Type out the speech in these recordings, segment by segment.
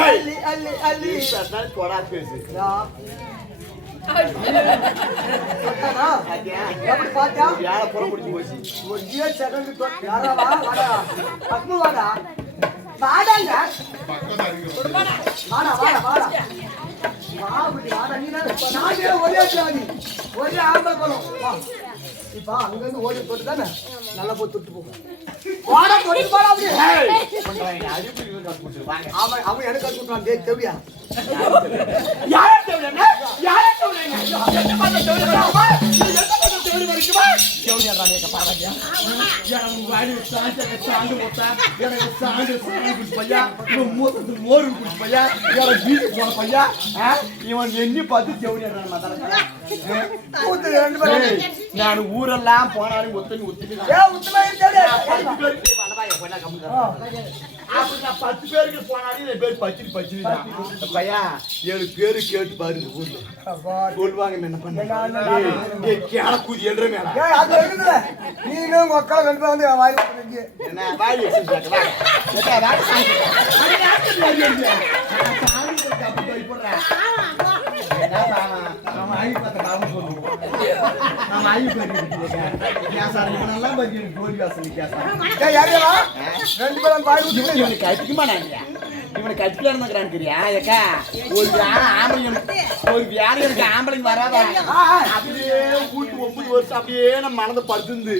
அள்ளி அள்ளி அள்ளி போடா பேசு எப்படி பார்த்தா வேலை புற முடிஞ்சு போச்சு ஒரு செகண்ட் யாராவா வாடா பத்மு வாடா வாடாங்க வாடா வாடா வாடா ஒரே ஆம்பளை பழம் இப்ப அங்க இருந்து ஓடி போட்டு தானே நல்லா போய் தொட்டு போகும் வாடா தொட்டு போடா அவன் அவன் எனக்கு கற்றுட்டான் தேவியா யார தேவையா யார இவன் எண்ணி பார்த்து நான் ஊரெல்லாம் போனாலும் ஒத்தனி ஒத்துக்கு 10 பேருக்கு போனாலும் பேர் பச்சிரி பச்சிரி பையா 7 பேரு கேட்டு பாருங்க ஊர்ல சொல்லுவாங்க என்ன பண்ண கேள கூதி எழுற மேல நீங்களும் மக்கள் ரெண்டு வந்து வாய் என்ன வாய் இவனை கட்சியில இருந்துக்கிறான்யா ஒரு வேலைக்கு ஆம்பளைங்க வராதா அப்படியே கூட்டு 9 வருஷம் அப்படியே நம்ம மனதை படுத்துந்து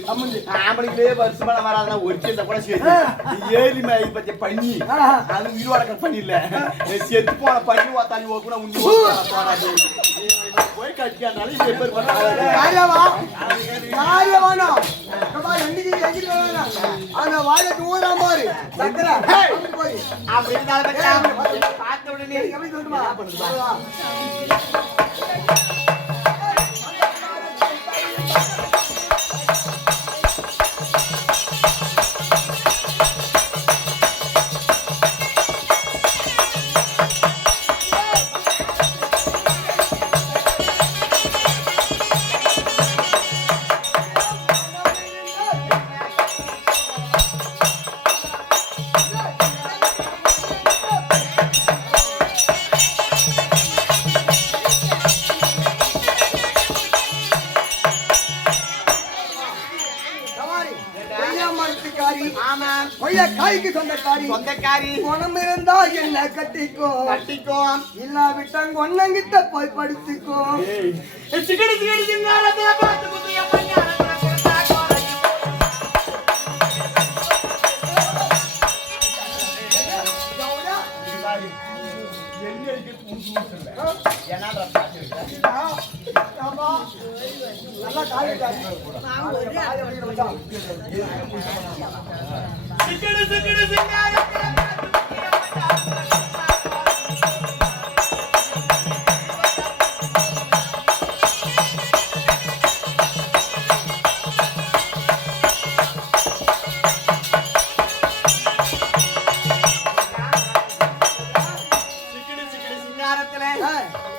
ஆம்பளைங்களே வருஷமா வராதுன்னா ஒரு சேர்ந்த கூட சரி ஏறி பத்தி பண்ணி அது உயிரோடக்கம் பண்ணிடல செத்து போன பண்ணி ஓத்தாலி ஓக்குனா உண்டி போறாது போய் கட்சியானாலும் இது பேர் பண்ணாங்க அந்த வாழைக்கு ஊரா மாறு சக்கரை அப்படின்னு பார்த்த உடனே சொந்தக்காரி குணம் இருந்தா என்ன கட்டிக்கோ கட்டிக்கோ இல்லாவிட்டாங்க ஒன்னங்கிட்ட போய் படுத்துக்கோ சிக்கடி சிக்கடி சிங்காரத்துல பார்த்து குதிய பஞ்சாரத்துல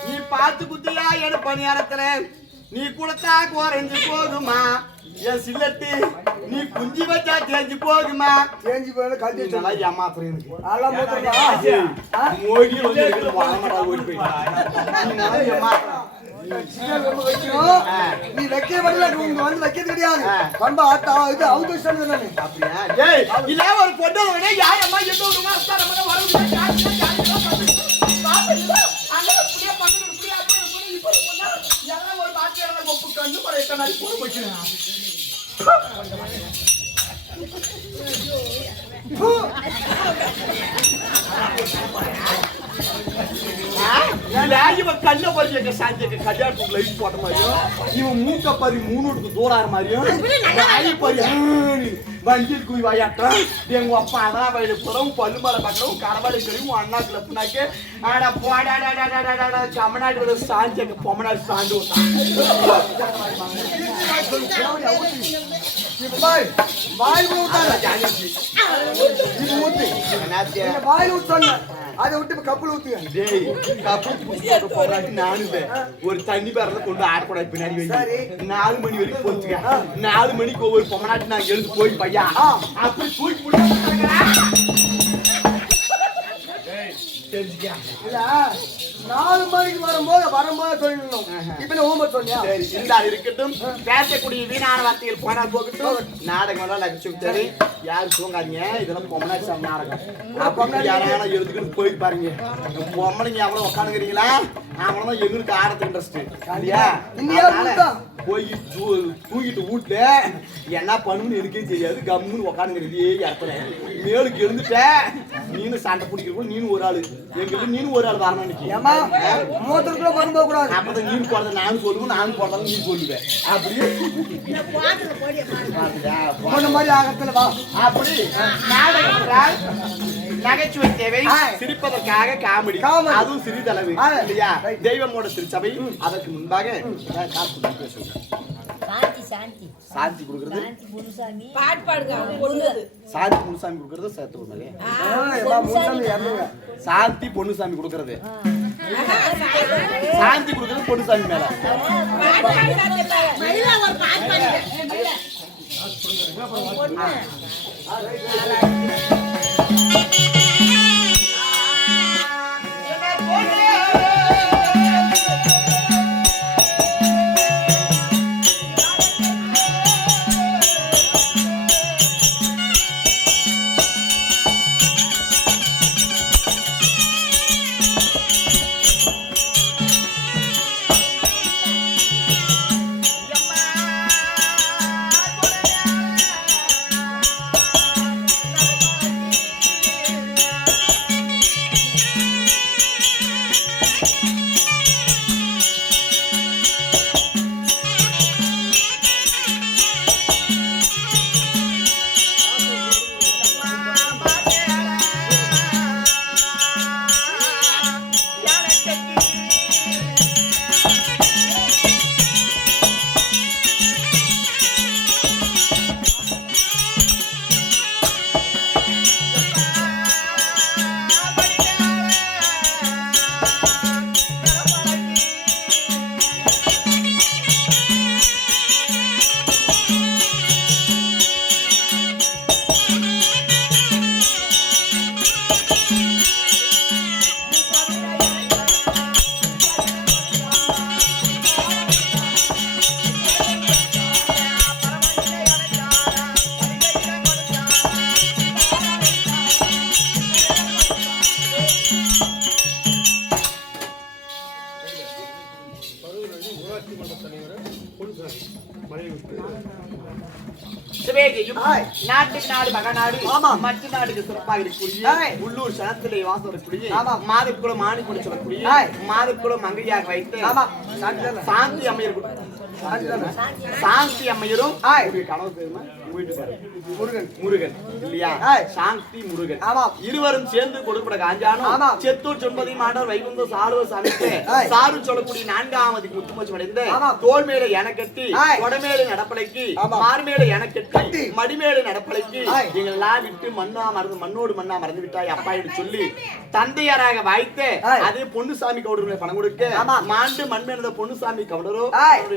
நீ பார்த்து குத்தியா எடு பணியாரத்துல நீ கொடுத்தா குறைஞ்சு போகுமா என் சில்லட்டு நீ குஞ்சு வச்சா தேஞ்சு போகுமா தேஞ்சு போய் கட்டி ஏமாத்துறேன் மோடி நீ வைக்க வரல வந்து வைக்கிறது கிடையாது பண்பா ஆட்டா இது அவுட் அப்படியா இல்ல ஒரு பொண்ணு யாரம்மா எந்த ஒரு கண்ணு பழைய நாள் போட வைக்கிறேன் இவன் கண்ண பறிக்க சாஞ்சிக்க கல்யாணத்துக்கு லைட் போட்ட மாதிரியும் இவன் மூக்க பறி 3 வீட்டுக்கு தூராற மாதிரியும் வாய் பறி வண்டியில் குய் வாயாட்டம் எங்க அப்பா அதான் வயலு புறம் பல்லு மலை பார்க்கணும் கடவாளி கழிவும் அண்ணாக்குல புண்ணாக்கு ஆடா போடாடாடாடாடா கமநாடு சாஞ்சிக்க பொம்மநாடு சாந்து வாயில் ஊத்தாங்க அதை விட்டு கப்பல் ஊத்துங்க ஒரு தண்ணி பேரல கொண்டு ஆடக்கூடாது பின்னாடி 4 மணி வரைக்கும் போச்சுக்க 4 மணிக்கு ஒவ்வொரு பொம்மநாட்டு நான் எழுந்து போய் பையா அப்படி தூக்கி இல்ல 4 மணிக்கு வரும்போது சொல்லணும். இப்ப நான் ஹோம்வொர்க் சொன்னியா? சரி இருந்தால் இருக்கட்டும். பேசக்கூடிய வீணான வார்த்தைகள் போனால் போகட்டும். நாடகம் எல்லாம் லட்சம் யாரும் தூங்காதீங்க. இதெல்லாம் பொம்மனாச்சி நாடகம். அப்ப யாராவது எழுதுக்கிட்டு போய் பாருங்க. பொம்மனைங்க அவ்வளவு உட்காந்துக்கிறீங்களா? அவனதான் எங்களுக்கு ஆடத்து இன்ட்ரெஸ்ட் இல்லையா? போய் தூங்கிட்டு வீட்டுல என்ன பண்ணுன்னு எனக்கே தெரியாது. கம்முன்னு உட்காந்துங்கிறதே இடத்துல மேலுக்கு எழுந்துட்ட நீனு சண்டை பிடிக்கிறப்போ நீனு ஒரு ஆளு எங்கிட்ட நீனு ஒரு ஆள் வரணும் அப்பதான் நீனு போறத நானும் சொல்லுவேன் நானும் போறதாலும் நீ சொல்லுவேன். அப்படியே மாதிரி ஆகத்துல வா. அப்படி நாடகம் நகைச்சுவை தேவை, சிரிப்பதற்காக காமெடி, அதுவும் சிறிதளவு இல்லையா? தெய்வமோட திருச்சபை. அதற்கு முன்பாக சாந்தி கொடுக்கறது சாந்தி முனுசாமி கொடுக்கறது சாந்தி பொன்னுசாமி கொடுக்கறது சாந்தி கொடுக்கறது பொன்னுசாமி மேல நாட்டுக்கு நாடு மகநாடு மற்ற நாடுக்கு சிறப்பாக இருக்கக்கூடிய உள்ளூர் சனத்திலே வாசம் இருக்கக்கூடிய மாதக்குளம் மாணிக்குளம் சொல்லக்கூடிய மாதக்குளம் மங்கையாக வைத்து சாந்தி அம்மையர் சாந்தி அம்மையரும் கனவு பேருமா முருகன் முருகன் இல்லையா? சாந்தி முருகன் இருவரும் சேர்ந்து கொடுப்பட காஞ்சானும் செத்தூர் சொன்பதி மாண்டவர் வைகுந்த சாலுவ சமைத்து சாரு சொல்லக்கூடிய 4ஆவது முத்துமச்சு அடைந்து தோல் மேல எனக்கட்டி கொடமேல நடப்பலைக்கு மார்மேல எனக்கட்டி மடிமேல நடப்பலைக்கு எங்களெல்லாம் விட்டு மண்ணோடு மண்ணா மறந்து விட்டாய் அப்பா என்று சொல்லி தந்தையாராக வாய்த்து அதே பொன்னுசாமி கவுடருடைய பணம் கொடுக்க மாண்டு மண்மேனத பொன்னுசாமி கவுடரோ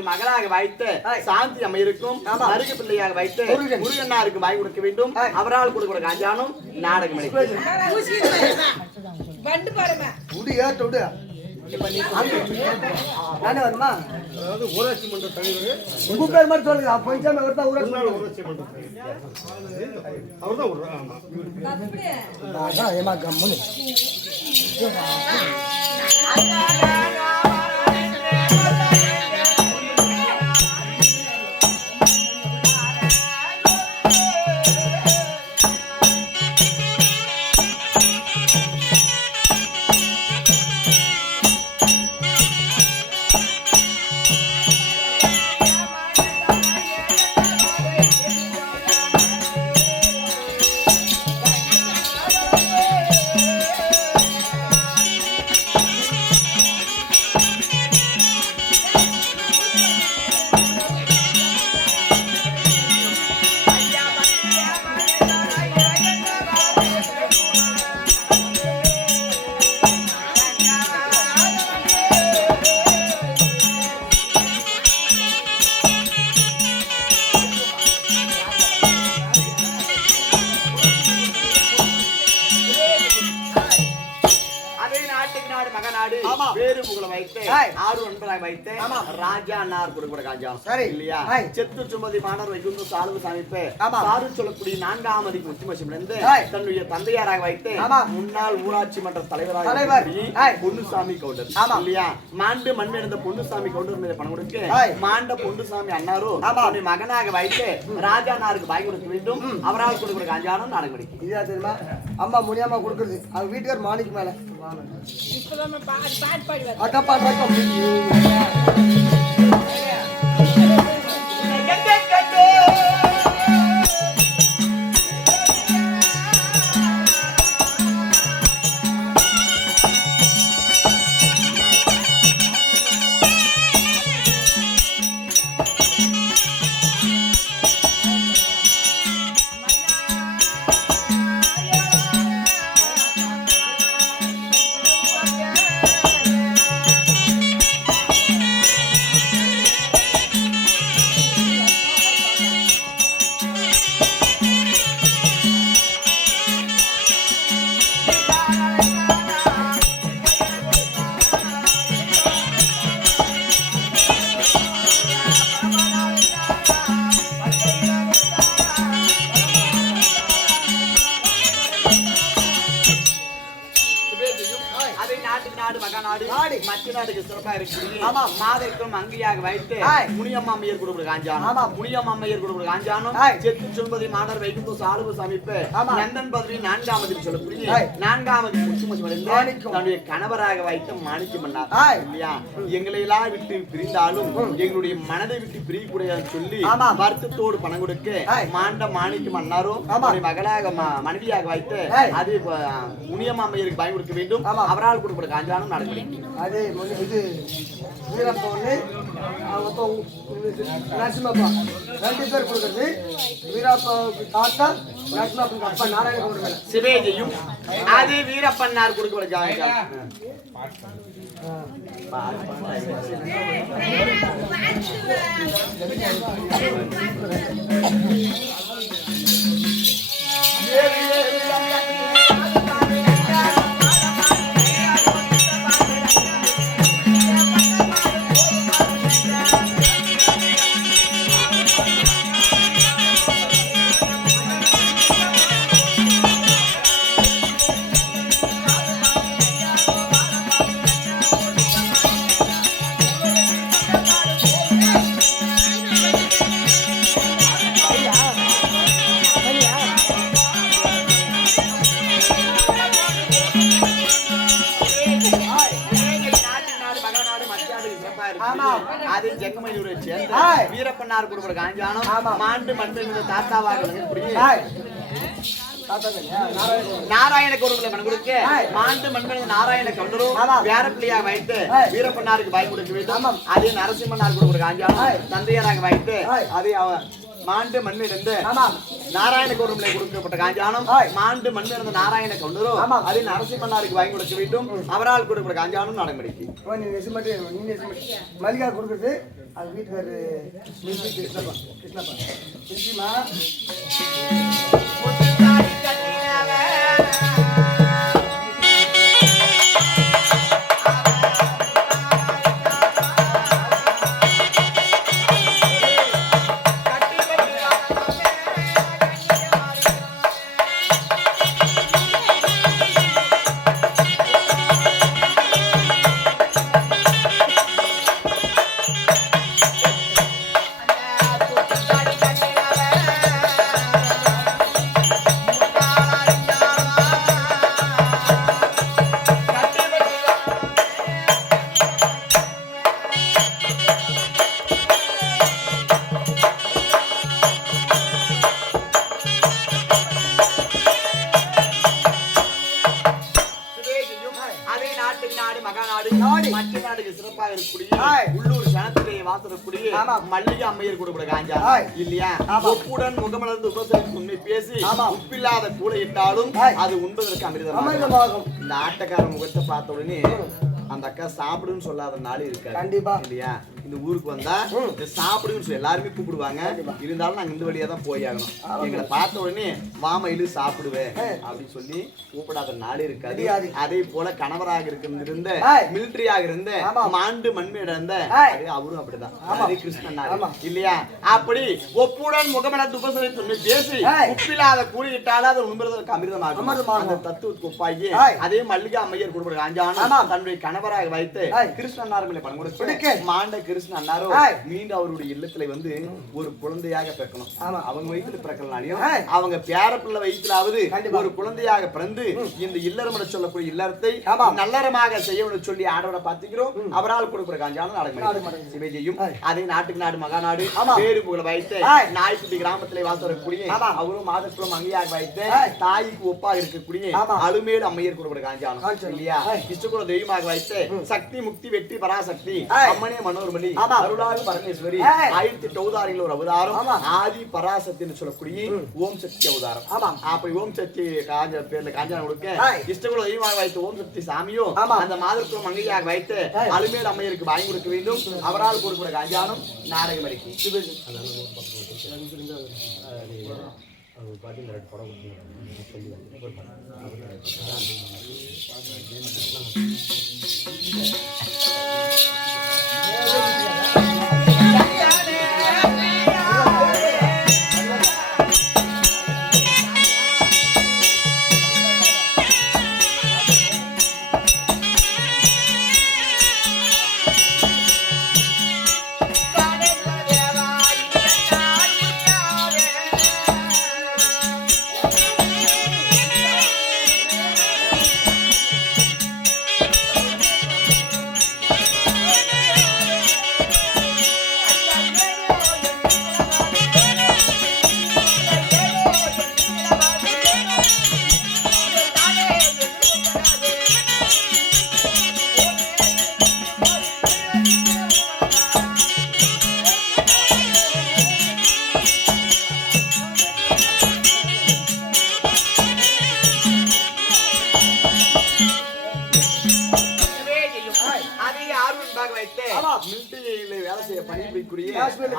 மகளாக வாய்த்து சாந்தி அம்மையருக்கும் அருகு பிள்ளையாக வைத்து முருகன்னாருக்கு வாய் கொடுக்க வேண்டும். அவரால் கொடுக்கிற காஞ்சானும் நாடகம் ஊராட்சி மன்ற தலைவர் உங்க பேர் மாதிரி சொல்லுங்க. பஞ்சாமி அவர் தான் ஊராட்சி மன்ற அவர் தான் ஏமா கம்முன்னு வைத்து ராஜா அண்ணார் கொடுக்கிற காஞ்சானம் சரி இல்லையா செத்து சுமதி மாணவர் வைகுந்து சாலுவு சமைப்பு ஆமா சாரு சொல்லக்கூடிய 4ஆம் அதிக்கு முத்துமசிமிலிருந்து தன்னுடைய தந்தையாராக வைத்து முன்னாள் ஊராட்சி மன்ற தலைவர் பொன்னுசாமி கவுண்டர் இல்லையா மாண்டு மண்ணிழந்த பொன்னுசாமி கவுண்டர் மீது பணம் கொடுக்க மாண்ட பொன்னுசாமி அண்ணாரும் தன்னுடைய மகனாக வைத்து ராஜா அண்ணாருக்கு வாங்கி கொடுக்க வேண்டும் அவரால் கொடுக்கிற காஞ்சானம் நடவடிக்கை இதா தெரியுமா அம்மா முனியம்மா கொடுக்குறது அது வீட்டுக்கார் மாணிக்கு மேல அக்கா மற்ற நாடுக்கு சிறப்பா இருக்கு மாதத்திற்கும் அங்கேயாக வைத்து முனியம்மா அம்மையர் கொடுக்கிற காஞ்சானம் முனியம்மா அம்மையர் கொடுக்கிற காஞ்சானம் செத்து சொல்பதி மாணவர் வைகுந்து சாலுவு சமைப்பு நந்தன் பதவி 4ஆம் அதில் சொல்லக்கூடிய 4ஆம் அதில் முத்துமசி தன்னுடைய கணவராக வைத்த மாணிக்கம் மன்னார் இல்லையா எங்களை எல்லாம் விட்டு பிரிந்தாலும் எங்களுடைய மனதை விட்டு பிரியக்கூடிய சொல்லி வருத்தத்தோடு பணம் கொடுக்க மாண்ட மாணிக்கம் மன்னாரும் மகளாக மனைவியாக வைத்து அது முனியம்மா அம்மையருக்கு பயன் கொடுக்க வேண்டும் அவரால் கொடுக்கிற காஞ்சானம் நடவடிக்கை அது இது வீரப்பா ஒன்று அப்பா நரசிம்மப்பா 2 பேர் கொடுக்குறது வீரப்பாவுக்கு தாத்தா நரசிம்மப்பாவுக்கு அப்பா நாராயண கொடுக்குறது சிவேஜையும் அது வீரப்பன்னார் கொடுக்க அது ஜெங்கமயிலூரை சேர்ந்த வீரப்பன்னார் கொடுக்கிற காஞ்சானம் மாண்டு மண்பெண் தாத்தாவாக நாராயண கோருக்குள்ள மனம் கொடுக்க மாண்டு மண்பெண் நாராயண கவுண்டரும் வேற பிள்ளையாக வைத்து வீரப்பன்னாருக்கு பாய் கொடுக்க வேண்டும் அதே நரசிம்மன்னார் கொடுக்கிற காஞ்சானம் தந்தையராக வைத்து அதே மாண்டு மண்ணிலிருந்து நாராயண கோருக்குள்ள கொடுக்கப்பட்ட காஞ்சானம் மாண்டு மண்ணிலிருந்து நாராயண கவுண்டரும் அதே நரசிம்மன்னாருக்கு வாங்கி கொடுக்க வேண்டும் அவரால் கொடுக்கிற காஞ்சானம் நடவடிக்கை மல்லிகா கொடுக்குறது அது வீட்டுக்காரு கிருஷ்ணப்பா கிருஷ்ணப்பா உள்ளூர் சனத்திலே வாசக்கூடிய மல்லிகை அம்மையர் கொடுக்கிற காஞ்சா இல்லையா உப்புடன் முகமலர்ந்து உபசரித்து உண்மை பேசி உப்பில்லாத கூடை இட்டாலும் அது உண்பதற்கு அமிர்தமாகும். இந்த ஆட்டக்கார முகத்தை பார்த்த உடனே அந்த அக்கா சாப்பிடுன்னு சொல்லாத நாள் இருக்காது. கண்டிப்பா இல்லையா? இந்த ஊருக்கு வந்தா இந்த சாப்பிடுன்னு சொல்லி எல்லாருமே கூப்பிடுவாங்க. இருந்தாலும் நாங்க இந்த வழியா தான் போய் ஆகணும். எங்களை பார்த்த உடனே மாமையிலு சாப்பிடுவேன் அப்படின்னு சொல்லி கூப்பிடாத நாடு இருக்காது. அதே போல கணவராக இருந்த மிலிட்டரியாக இருந்த மாண்டு மண்மையிட இருந்த அவரும் அப்படிதான் கிருஷ்ணன் இல்லையா? அப்படி ஒப்புடன் முகமன துபசனை சொல்லி பேசி உப்பில்லாத கூலி இட்டாலும் அதை உண்பதற்கு அமிர்தமாகும். அந்த தத்துவத்துக்கு ஒப்பாகி அதே மல்லிகா அம்மையர் கொடுப்பது அஞ்சானம் தன்னுடைய கணவராக வைத்து கிருஷ்ணன்னார் மேலே பணம் கொடுத்து மாண்ட கிருஷ்ணன் அண்ணாரோ மீண்டும் அவருடைய இல்லத்துல வந்து ஒரு குழந்தையாக பிறக்கணும். அவங்க வயிற்றுல பிறக்கலனாலையும் அவங்க பேர பிள்ளை வயிற்றுலாவது ஒரு குழந்தையாக பிறந்து இந்த இல்லறம் சொல்லக்கூடிய இல்லறத்தை நல்லறமாக செய்யணும்னு சொல்லி ஆடவரை பார்த்துக்கிறோம். அவரால் கொடுக்கிற காஞ்சானம் நாடகம் சிவஜியும் அதே நாட்டுக்கு நாடு மகாநாடு பேரு புகழ வைத்து நாய்க்குட்டி கிராமத்திலே வாழ்த்தக்கூடிய அவரும் மாதக்குளம் அங்கேயாக வைத்து தாய்க்கு ஒப்பாக இருக்கக்கூடிய அலுமேடு அம்மையர் கொடுக்கிற காஞ்சானம் இல்லையா? இஷ்டகுல தெய்வமாக வைத்து சக்தி முக்தி வெற்றி பராசக்தி அம்மனே மனோர்மணி அருளாறு பரமேஸ்வரி 1008 அவதாரங்கள் ஒரு அவதாரம் ஆதி பராசக்தின்னு சொல்லக்கூடிய ஓம் சக்தி அவதாரம். அப்படி ஓம் சக்தி பேர்ல காஞ்சானம் கொடுக்க இஷ்டகுல தெய்வமாக வைத்து ஓம் சக்தி சாமியும் அந்த மாதக்குளம் அங்கேயாக வைத்து அலுமேடு அம்மையருக்கு வாங்கி கொடுக்க வேண்டும். அவரால் கொடுக்கிற காஞ்சானம் நாடகம் அடிக்கும்.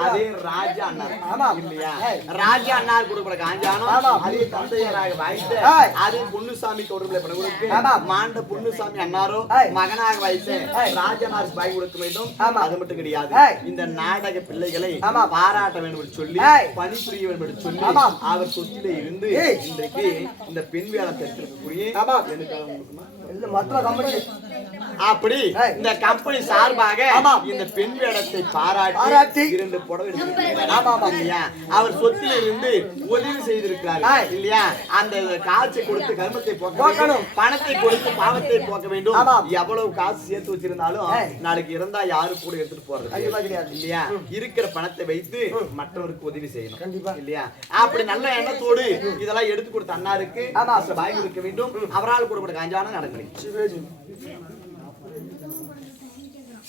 அதே ராஜா அண்ணார் இல்லையா? ராஜா அண்ணார் கொடுக்கிற காஞ்சானம் அதே தந்தையராக வைத்து அதே பொன்னுசாமி கௌரவ பண்ண கொடுக்க மாண்ட பொன்னுசாமி அண்ணாரோ மகனாக வைத்து ராஜனார் பாய் கொடுக்க வேண்டும். அது மட்டும் கிடையாது, இந்த நாடக பிள்ளைகளை பாராட்ட வேண்டும் என்று சொல்லி பணிபுரிய வேண்டும் என்று சொல்லி அவர் சொத்திலே இருந்து இன்றைக்கு இந்த பெண் வேலை பெற்றிருக்கக்கூடிய அப்படி இந்த கம்பெனி சார்பாக இந்த பெண் வேடத்தை பாராட்டி 2 புடவை அவர் சொத்தில் இருந்து உதவி செய்திருக்கிறார் இல்லையா? அந்த காசை கொடுத்து கர்மத்தை போக்கணும், பணத்தை கொடுத்து பாவத்தை போக்க வேண்டும். எவ்வளவு காசு சேர்த்து வச்சிருந்தாலும் நாளைக்கு இருந்தா யாரு கூட எடுத்துட்டு போறது இல்லையா? இருக்கிற பணத்தை வைத்து மற்றவருக்கு உதவி செய்யணும் இல்லையா? அப்படி நல்ல எண்ணத்தோடு இதெல்லாம் எடுத்து கொடுத்த அண்ணாருக்கு பாய் கொடுக்க வேண்டும். அவரால் கொடுக்கிற காஞ்சானம் நடக்கணும்.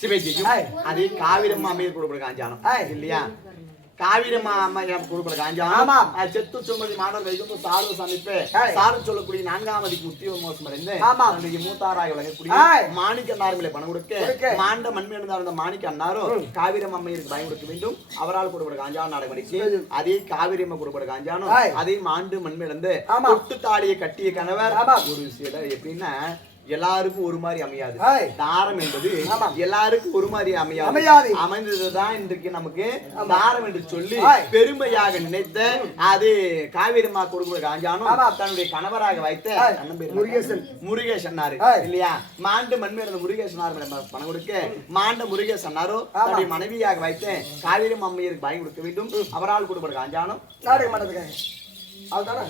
சிவஜியும் அதே காவிரம்மா அம்மையர் கொடுக்கிற காஞ்சானம் இல்லையா? காவிரம்மா அம்மையார் கொடுக்கிற காஞ்சானம் செத்து சுமதி மாடல் வைத்து சார்பு சமைப்பு சார்பு சொல்லக்கூடிய 4ஆம் முத்தியோர் மோசம் அடைந்து மூத்தாராய் வழங்கக்கூடிய மாணிக்க அண்ணார்களை பணம் கொடுக்க மாண்ட மண்மையான மாணிக்க அண்ணாரும் காவிரம் அம்மையருக்கு பயம் கொடுக்க வேண்டும். அவரால் கொடுக்கிற காஞ்சானம் நடவடிக்கை அதே காவிரம்மா கொடுக்கிற காஞ்சானம் அதே மாண்டு மண்மையிலிருந்து தொட்டு தாலியை கட்டிய கணவர் ஒரு சில எப்படின்னா எல்லாருக்கும் ஒரு மாதிரி அமையாது. தாரம் என்பது எல்லாருக்கும் ஒரு மாதிரி அமையாது. அமைந்ததுதான் இன்றைக்கு நமக்கு தாரம் என்று சொல்லி பெருமையாக நினைத்த அது காவிரம்மா கொடுக்கிற காஞ்சானம் தன்னுடைய கணவராக வைத்த முருகேசன் இல்லையா? மாண்டு மண்மை இருந்த முருகேசனார் பணம் கொடுக்க மாண்ட முருகேசனாரோ தன்னுடைய மனைவியாக வைத்த காவிரம் அம்மையருக்கு பயம் கொடுக்க வேண்டும். அவரால் கொடுக்கிற காஞ்சானம் நாடகம் பண்ணதுக்காக அதுதானே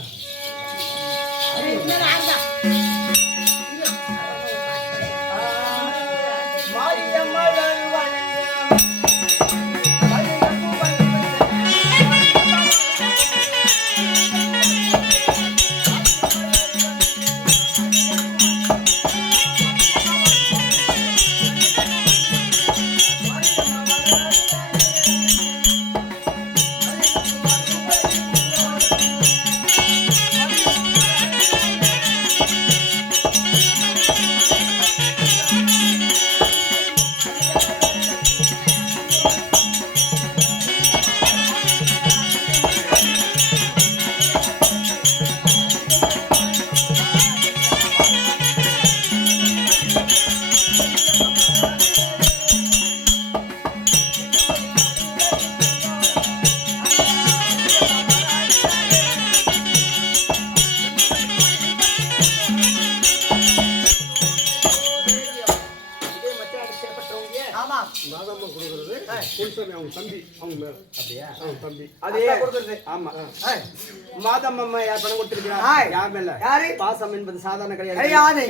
முனுசாமி அவங்க தம்பி அவங்க மேல அப்படியா அவங்க தம்பி அதே கொடுக்குறது. ஆமா ஏய், மாதம் அம்மா யார் பணம் கொடுத்திருக்கிறார் ஆய். யார் மேல யாரு? பாசம் என்பது சாதாரண கிடையாது கிடையாது.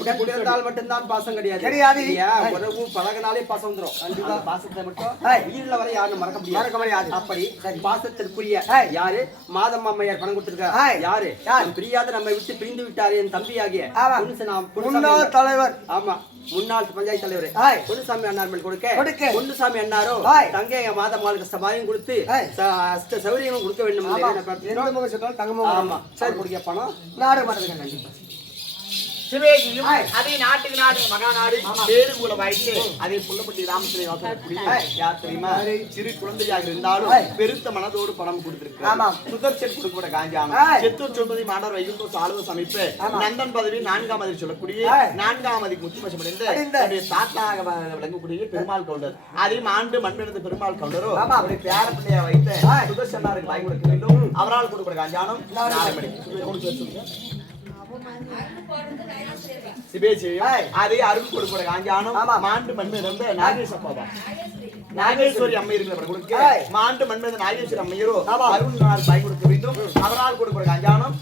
உடன் பிறந்தால் மட்டும்தான் பாசம் கிடையாது கிடையாது. இல்லையா? உறவு பழகினாலே பாசம் வந்துரும் அந்த பாசத்தை மட்டும் ஏய். உயிரில வரை யாரும் மறக்க மறக்க முடியாது. அப்படி பாசத்திற்குரிய ஏய். யாரு மாதம் அம்மையார் பணம் கொடுத்திருக்கார் ஏய். யாரு யார்? நம் பிரியாத நம்மை விட்டு பிரிந்து விட்டார் என் தம்பியாகிய ஆமா. முன்னாள் தலைவர். ஆமா முன்னாள் பஞ்சாயத்து தலைவர் ஏய். பொன்னுசாமி அண்ணார் மேல் கொடுக்க கொடுக்க. பொன்னுசாமி அண்ணாரோ ஏய். தங்கைய மாதம் கஷ்டமாயும் கொடுத்து ஏய். அஷ்ட சௌரியமும் கொடுக்க வேண்டும் ஆமா. என்று நான் எந்த முகம் சொன்னாலும் தங்க முகம். ஆமா சரி கொடுக்க பணம் நாடு மாட்டதுங்க கண்டிப்பா. சிவேஜியும் ஏய். அதே நாட்டுக்கு நாடு மகாநாடு வேறு கூட வாய்த்து அதே புள்ளப்பட்டி ராமத்திலே வாசக்கூடிய யார் தெரியுமா சிறு குழந்தையாக இருந்தாலும் ஏய். பெருத்த மனதோடு பணம் கொடுத்திருக்கிறார் ஆமாம். சுதர்சன் கொடுக்கப்பட்ட காஞ்சானம் ஏய். செத்தூர் சொல்வதை மாணவர் வைகுந்தோ சாலுவ சமைப்பு ஆமாம். நந்தன் பதவி 4ஆம் அதில் சொல்லக்கூடிய ஏய். 4ஆம் அதிக்கு முத்துமசம் அடைந்து அடைந்த. தன்னுடைய தாத்தாக விளங்கக்கூடிய பெருமாள் கவுண்டர் அதே ஆண்டு மண்பிழந்த பெருமாள் கவுண்டரோ ஆமாம். அவருடைய பேர பிள்ளையை வைத்து ஏய். சுதர்சனாருக்கு வாங்கி கொடுக்க வேண்டும் அவரால் கொடுக்கப்பட்ட காஞ்சானம் 4 மணி சிபேசியும் ஏய். அதே அருள் கொடுக்கிற காஞ்சானம் ஆமா. மாண்டு மண்மிழந்த நாகேஸ்வரா நாகேஸ்வரி அம்மை இருக்கிற கொடுக்க ஏய். மாண்டு மண்மிழந்த நாகேஸ்வரி அம்மையரோ ஆமா. அருள் நாள் பாய் கொடுக்க வேண்டும் அவரால் கொடுக்கிற காஞ்சானம்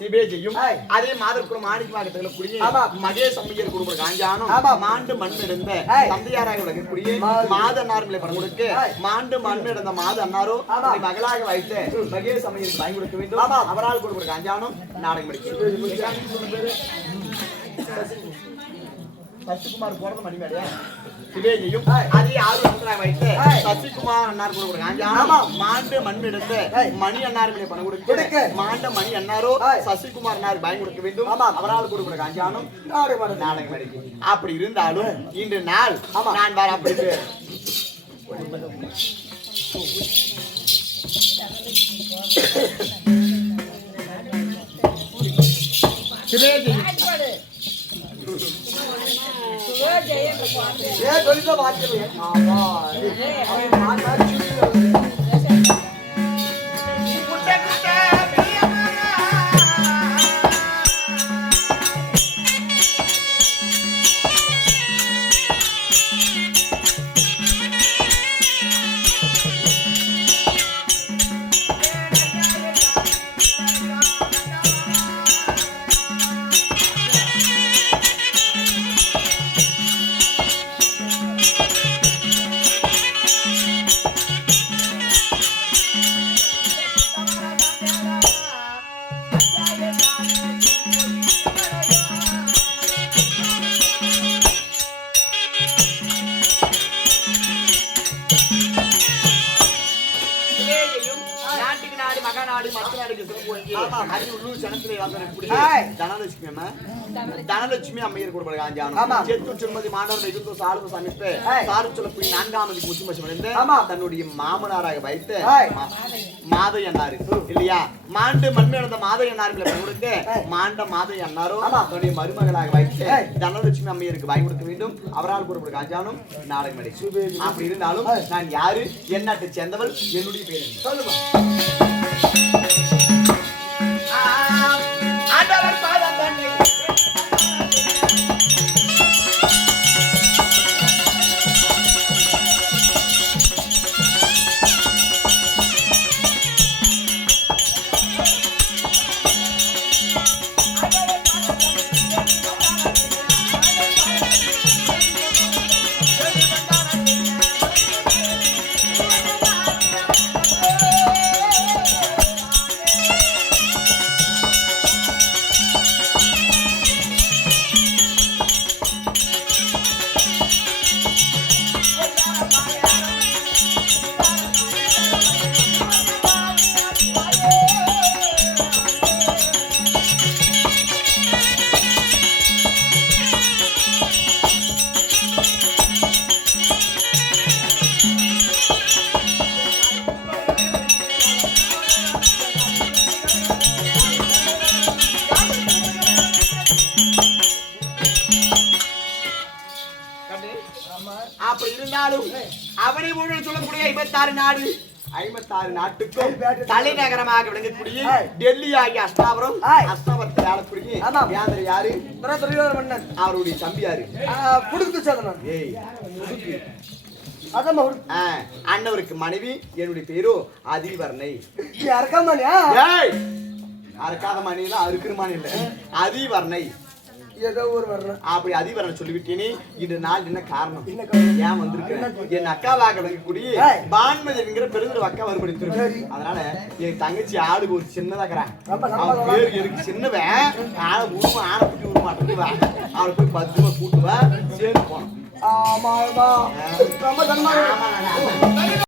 சிபேஜியும் ஏய். அதே மாதற்குறம் மாணிக்கமாக திகழக்கூடிய ஆமா. மகேஷ் அம்மையர் கொடுக்கிற காஞ்சானம் ஆமா. மாண்டு மண்மிழந்த ஏய். தந்தையாராக விளக்கக்கூடிய மாது. மாத அன்னார்களை பணம் கொடுக்க ஏய். மாண்டு மண்மிழந்த மாத அன்னாரோ ஆமா. தன்னை மகளாக வைத்து மகேஷ் அம்மையருக்கு வாங்கி கொடுக்க வேண்டும் ஆமா. அவரால் கொடுக்கிற காஞ்சானம் நாடகம் முடிக்கும் சசிகுமார் போறது மணிமேடையா சிவேஜியும் அதே 6 வருஷம் வைத்து சசிகுமார் அண்ணார் கொடுக்கிற காஞ்சானம் மாண்டு மண்மிழந்த மணி அண்ணாருக்கு பணம் கொடுக்க மாண்ட மணி அண்ணாரோ சசிகுமார் அண்ணாருக்கு வாங்கி கொடுக்க வேண்டும் அவரால் கொடுக்கிற காஞ்சானம் நாடகம் அடிக்கும் அப்படி இருந்தாலும் இன்று நாள் நான் வர அப்படி ஏன் சொல்லிட்டு மாற்றலையே? ஆமா. நான் தான் சொல்லி தனலட்சுமி அம்மையர் கொடுக்கிற காஞ்சானம் செத்தூர் திருமதி மாணவர் வைகுந்தோ சாலுவ சமைப்பு சாரு சொல்லக்கூடிய 4ஆம் அதிக்கு முத்துமசம் அடைந்து தன்னுடைய மாமனாராக வைத்து மாதை அண்ணாரு இல்லையா மாண்டு மண்மிழந்த மாதை அண்ணாருக்கு கொடுக்க மாண்ட மாதை அண்ணாரோ தன்னுடைய மருமகளாக வைத்து தனலட்சுமி அம்மையருக்கு வாங்கி கொடுக்க வேண்டும் அவரால் கொடுக்கிற காஞ்சானம் நாடகம் அடிக்கும் அப்படி இருந்தாலும் நான் யாரு என் நாட்டை சேர்ந்தவள் என்னுடைய பேர் சொல்லுமா ஆண்டவர் பாதம் தன்னை அப்படி இருந்தாலும் அவனை முழு சொல்லக்கூடிய 56 நாடு 56 நாட்டுக்கும் தலைநகரமாக விளங்கக்கூடிய டெல்லி ஆகிய அஸ்தாபுரம் அஸ்தாபரத்தில் ஆளக்கூடிய யாதர் யாரு துரியோதன மன்னன் அவருடைய தம்பி யாரு புடுக்கு சோதனன் ஏய் புதுக்கு அதான் அண்ணவருக்கு மனைவி என்னுடைய பேரு அதிவர்ணை அறக்காமணியா ஏய் அறுக்காத மணியில அறுக்கிற மணி இல்ல அதிவர்ணை ஏதோ ஒரு வரணும் அப்படி அதிவர்ணை சொல்லிவிட்டேனே இந்த நாள் என்ன காரணம் ஏன் வந்திருக்கேன் என் அக்காவாக விளங்கக்கூடிய பான்மதி என்கிற பெருந்தர் அக்கா வருபடுத்திருக்கு அதனால என் தங்கச்சி ஆடு ஒரு சின்னதாக்குறான் அவன் பேர் எனக்கு சின்னவன் ஆனை உருமா ஆனை குட்டி உருவ மாட்டேன் அவனை போய் 10 ரூபாய் கூட்டுவா சேர்ந்து போனோம் ஆமா ரொம்ப